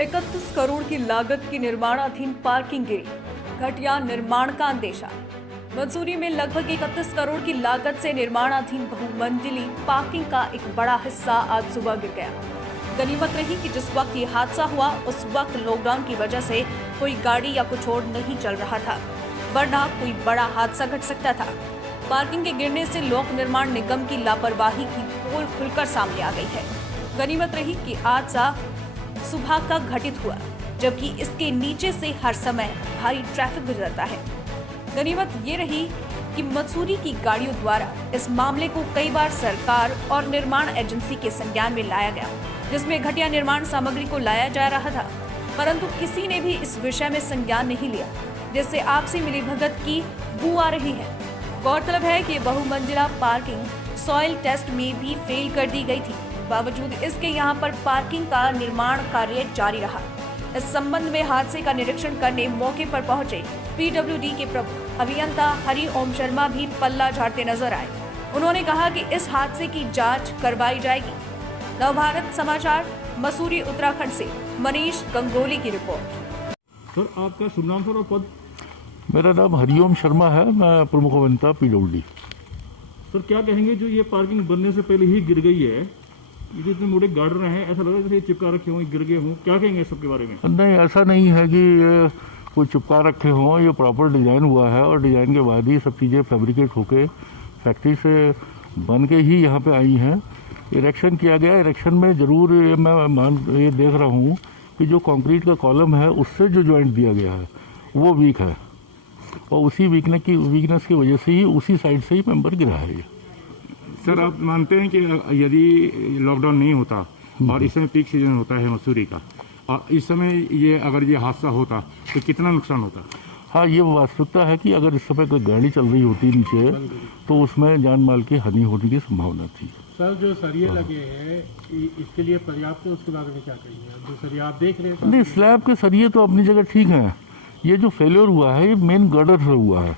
31 करोड़ की लागत की निर्माणाधीन पार्किंग गिरी, घटिया निर्माण का अंदेशा। मंसूरी में लगभग 31 करोड़ की लागत से निर्माणाधीन बहुमंजिली पार्किंग का एक बड़ा हिस्सा आज सुबह गिर गया। गनीमत रही कि जिस वक्त ये हादसा हुआ उस वक्त लॉकडाउन की वजह से कोई गाड़ी या कुछ और नहीं चल रहा था, वरना कोई बड़ा हादसा घट सकता था। पार्किंग के गिरने से लोक निर्माण निगम की लापरवाही की पोल खुलकर सामने आ गई है। गनीमत रही कि हादसा सुबह का घटित हुआ, जबकि इसके नीचे से हर समय भारी ट्रैफिक गुजरता है। गनीमत ये रही कि मंसूरी की गाड़ियों द्वारा इस मामले को कई बार सरकार और निर्माण एजेंसी के संज्ञान में लाया गया, जिसमें घटिया निर्माण सामग्री को लाया जा रहा था, परंतु किसी ने भी इस विषय में संज्ञान नहीं लिया, जिससे आपसी मिलीभगत की बू आ रही है। गौरतलब है कि बहुमंजिला पार्किंग सॉइल टेस्ट में भी फेल कर दी गई थी, बावजूद इसके यहां पर पार्किंग का निर्माण कार्य जारी रहा। इस संबंध में हादसे का निरीक्षण करने मौके पर पहुंचे पीडब्ल्यूडी के प्रमुख अभियंता हरि ओम शर्मा भी पल्ला झाड़ते नजर आए। उन्होंने कहा कि इस हादसे की जांच करवाई जाएगी। नवभारत समाचार मसूरी उत्तराखंड से मनीष गंगोली की रिपोर्ट। सर, आपका शुभ नाम सर और पद? मेरा नाम हरिओम शर्मा है, मैं प्रमुख अभियंता पीडब्ल्यूडी। सर, क्या कहेंगे जो ये पार्किंग बनने से पहले ही गिर गई है, ये इतने मोटे गार्डर हैं, ऐसा लग रहा है जैसे चिपका रखे हों, गिर गए हों, क्या कहेंगे इस सब के बारे में? नहीं, ऐसा नहीं है कि ये कोई चिपका रखे हों, ये प्रॉपर डिज़ाइन हुआ है और डिज़ाइन के बाद ही सब चीज़ें फैब्रिकेट होके फैक्ट्री से बन के ही यहाँ पे आई हैं। इरेक्शन किया गया, इरेक्शन में ज़रूर ये देख रहा हूँ कि जो कंक्रीट का कॉलम है उससे जो जॉइंट दिया गया है वो वीक है, और उसी वीकनेस की वजह से ही उसी साइड से ही मेंबर गिरा है ये। सर, आप मानते हैं कि यदि लॉकडाउन नहीं होता और इस समय पीक सीजन होता है मसूरी का, और इस समय अगर ये हादसा होता तो कितना नुकसान होता? हाँ, ये वास्तविकता है कि अगर इस समय कोई गाड़ी चल रही होती नीचे तो उसमें जान माल की हानि होने की संभावना थी। सर, जो सरिये लगे हैं इसके लिए पर्याप्त है, उसके बारे में क्या कहेंगे? जो सरिया आप देख रहे हैं, नहीं, स्लैब के सरिये तो अपनी जगह ठीक हैं। ये जो फेलियर हुआ है ये मेन गर्डर से हुआ है,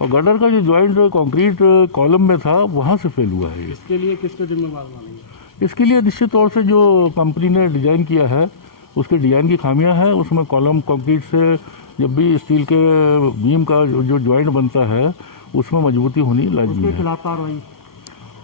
और गर्डर का जो जॉइंट कंक्रीट कॉलम में था वहाँ से फेल हुआ है। इसके लिए किसको जिम्मेवार मानेंगे? इसके लिए निश्चित तौर से जो कंपनी ने डिज़ाइन किया है उसके डिज़ाइन की खामियां हैं। उसमें कॉलम कंक्रीट से जब भी स्टील के बीम का जो जॉइंट बनता है उसमें मजबूती होनी लाजमी है। खिलाफ कार्रवाई?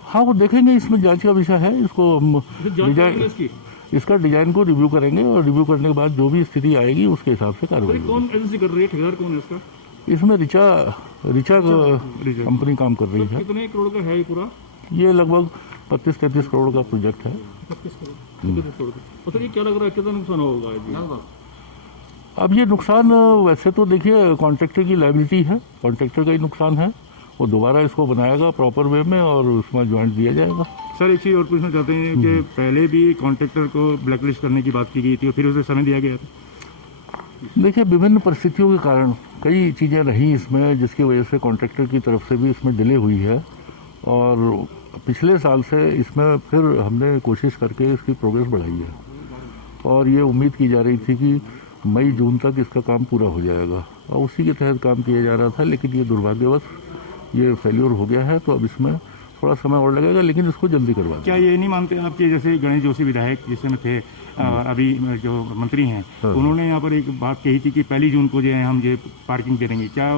हाँ, वो देखेंगे, इसमें जांच का विषय है। इसको हम डिजाइन, इसका डिजाइन को रिव्यू करेंगे और रिव्यू करने के बाद जो भी स्थिति आएगी उसके हिसाब से कार्रवाई। कौन एजेंसी कर रही है, ठेकेदार कौन है इसका? इसमें रिचा कंपनी काम कर रही है। कितने करोड़ का है ये पूरा? ये लगभग 32-33 करोड़ का प्रोजेक्ट है। 32 करोड़। और सर, ये क्या लग रहा है कितना नुकसान होगा? अब ये नुकसान वैसे तो देखिए कॉन्ट्रैक्टर की लायबिलिटी है, कॉन्ट्रैक्टर का ही नुकसान है। वो दोबारा इसको बनाएगा प्रॉपर वे में और उसमें जॉइंट दिया जाएगा। सर, एक चीज़ और पूछना चाहते हैं कि पहले भी कॉन्ट्रैक्टर को ब्लैकलिस्ट करने की बात की गई थी और फिर उसे समय दिया गया था। देखिए, विभिन्न परिस्थितियों के कारण कई चीज़ें रही इसमें, जिसकी वजह से कॉन्ट्रैक्टर की तरफ से भी इसमें डिले हुई है, और पिछले साल से इसमें फिर हमने कोशिश करके इसकी प्रोग्रेस बढ़ाई है, और ये उम्मीद की जा रही थी कि मई जून तक इसका काम पूरा हो जाएगा, और उसी के तहत काम किया जा रहा था। लेकिन ये दुर्भाग्यवश ये फेल्योर हो गया है, तो अब इसमें थोड़ा समय और लगेगा, लेकिन इसको जल्दी करवा। क्या ये नहीं मानते आपके जैसे गणेश जोशी विधायक जिस समय थे, अभी जो मंत्री हैं, उन्होंने यहाँ पर एक बात कही थी कि 1 जून को जो है हम ये पार्किंग करेंगे, क्या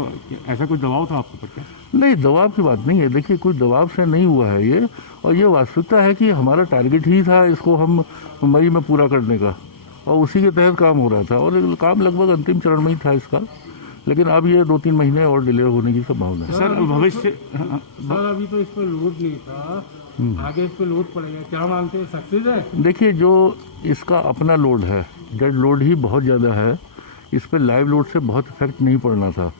ऐसा कुछ दबाव था आपके ऊपर? क्या? नहीं, दबाव की बात नहीं है। देखिए, कोई दबाव से नहीं हुआ है ये, और ये वास्तविकता है कि हमारा टारगेट ही था इसको हम मई में पूरा करने का, और उसी के तहत काम हो रहा था, और काम लगभग अंतिम चरण में ही था इसका। लेकिन अब ये 2-3 महीने और डिले होने की संभावना है। सर, भविष्य सर, अभी तो इस पर लोड नहीं था, आगे इस पर लोड पड़ेगा, क्या मानते हैं सक्सेस है? देखिए, जो इसका अपना लोड है, डेड लोड ही बहुत ज़्यादा है, इस पर लाइव लोड से बहुत इफेक्ट नहीं पड़ना था।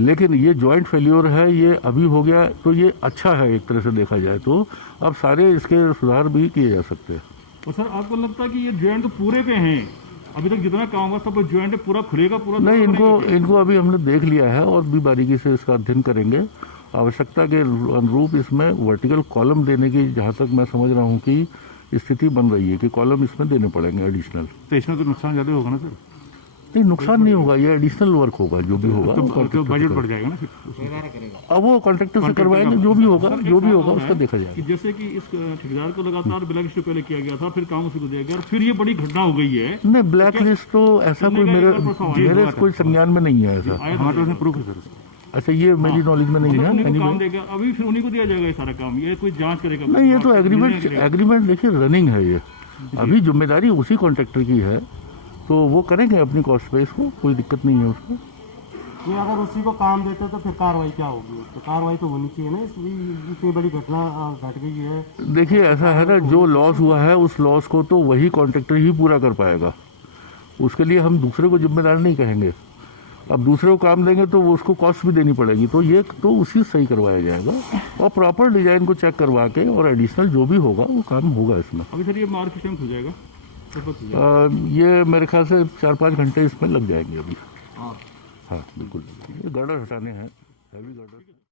लेकिन ये जॉइंट फेल्योर है, ये अभी हो गया तो ये अच्छा है एक तरह से देखा जाए तो। अब सारे इसके सुधार भी किए जा सकते हैं। और सर, आपको लगता है कि ये जॉइंट तो पूरे पे हैं? अभी तक जितना काम हुआ सब जॉइंट पूरा खुलेगा पूरा? नहीं, इनको अभी हमने देख लिया है और भी बारीकी से इसका अध्ययन करेंगे। आवश्यकता के अनुरूप इसमें वर्टिकल कॉलम देने की, जहाँ तक मैं समझ रहा हूँ कि स्थिति बन रही है कि कॉलम इसमें देने पड़ेंगे एडिशनल। तो इसमें तो नुकसान ज़्यादा होगा ना सर? नहीं, नुकसान नहीं होगा, ये एडिशनल वर्क होगा जो भी होगा तो वो contractor से बजट करेगा। बढ़ जाएगा ना फिर। अब वो कॉन्ट्रैक्टर से करवाएंगे, जो भी होगा उसका देखा कि जाएगा। जैसे कि इस ठेकेदार को लगातार ब्लैक लिस्ट पहले किया गया था, फिर काम उसी को दिया गया और फिर ये बड़ी घटना हो गई है। नहीं, ब्लैक लिस्ट तो ऐसा कोई मेरे कोई संज्ञान में नहीं है ऐसा। हमारे पास में प्रूफ है सर। अच्छा, ये मेरी नॉलेज में नहीं है। उन्हीं को काम anyway, देगा, अभी फिर उन्हीं को दिया जाएगा ये सारा काम, ये कोई जांच करेगा नहीं, ये तो एग्रीमेंट देखिए रनिंग है ये, अभी जिम्मेदारी उसी कॉन्ट्रैक्टर की है, तो वो करेंगे अपनी कॉस्ट पे, इसको कोई दिक्कत नहीं है उसमें। ये अगर उसी को काम देते तो फिर कार्रवाई क्या होगी? तो कार्रवाई तो होनी चाहिए ना, इतनी बड़ी घटना घट गई है। देखिए ऐसा है ना, जो लॉस हुआ है उस लॉस को तो वही कॉन्ट्रैक्टर ही पूरा कर पाएगा, उसके लिए हम दूसरे को जिम्मेदार नहीं कहेंगे। अब दूसरे को काम देंगे तो वो उसको कॉस्ट भी देनी पड़ेगी, तो ये तो उसी से सही करवाया जाएगा और प्रॉपर डिजाइन को चेक करवा के और एडिशनल जो भी होगा वो काम होगा इसमें। अभी सर ये मार्क सिस्टम खुल जाएगा, कब तक खुल जाएगा? ये मेरे ख्याल से 4-5 घंटे इसमें लग जाएंगे अभी। हाँ बिल्कुल, ये गर्डर हटाने हैं, हैवी गर्डर।